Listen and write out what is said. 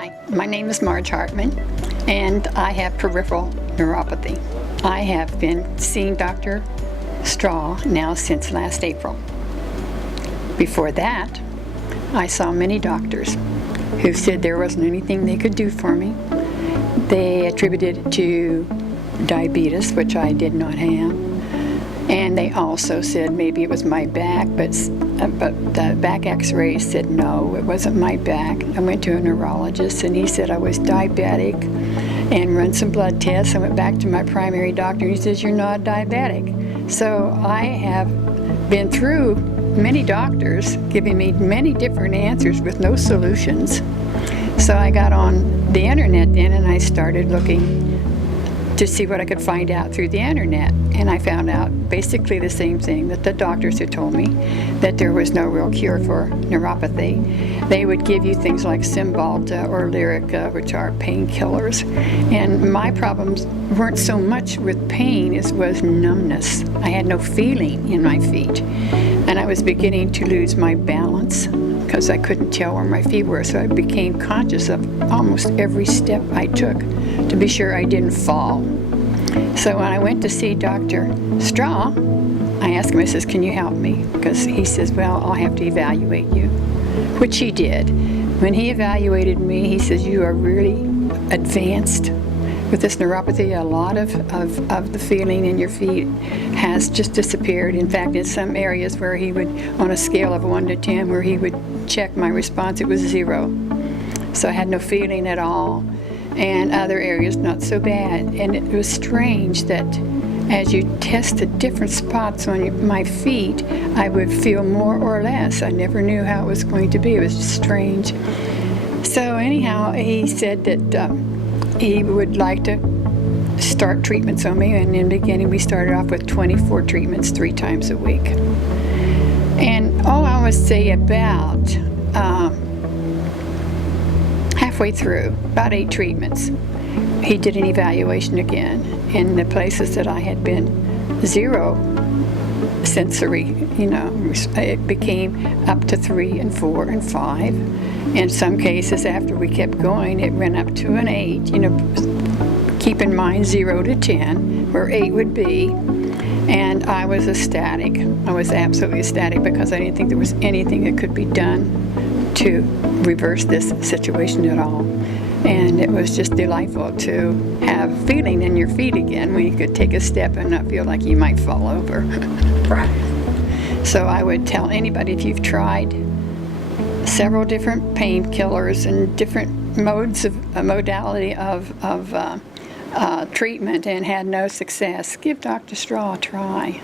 Hi, my name is Marge Hartman, and I have peripheral neuropathy. I have been seeing Dr. Straw now since last April. Before that, I saw many doctors who said there wasn't anything they could do for me. They attributed it to diabetes, which I did not have. And they also said maybe it was my back, but the back x-ray said no, it wasn't my back. I went to a neurologist and he said I was diabetic and run some blood tests. I went back to my primary doctor and he says, you're not diabetic. So I have been through many doctors giving me many different answers with no solutions. So I got on the internet then and I started looking to see what I could find out through the internet. And I found out basically the same thing that the doctors had told me, that there was no real cure for neuropathy. They would give you things like Cymbalta or Lyrica, which are painkillers. And my problems weren't so much with pain as was numbness. I had no feeling in my feet. And I was beginning to lose my balance because I couldn't tell where my feet were. So I became conscious of almost every step I took to be sure I didn't fall. So when I went to see Dr. Straw, I asked him, I says, can you help me? Because he says, well, I'll have to evaluate you, which he did. When he evaluated me, he says, you are really advanced with this neuropathy. A lot of the feeling in your feet has just disappeared. In fact, in some areas where he would, on a scale of 1 to 10, where he would check my response, it was 0. So I had no feeling at all. And other areas not so bad. And it was strange that as you tested different spots on my feet, I would feel more or less. I never knew how it was going to be. It was just strange. So anyhow, he said that he would like to start treatments on me, and in the beginning we started off with 24 treatments 3 times a week. And I would say about halfway through, about 8 treatments, he did an evaluation again in the places that I had been 0 sensory, it became up to 3 and 4 and 5. In some cases, after we kept going, it went up to an 8, keep in mind 0 to 10, where 8 would be. And I was ecstatic. I was absolutely ecstatic because I didn't think there was anything that could be done to reverse this situation at all. And it was just delightful to have feeling in your feet again when you could take a step and not feel like you might fall over. Right. So I would tell anybody, if you've tried several different painkillers and different modes of modality of treatment and had no success, give Dr. Straw a try.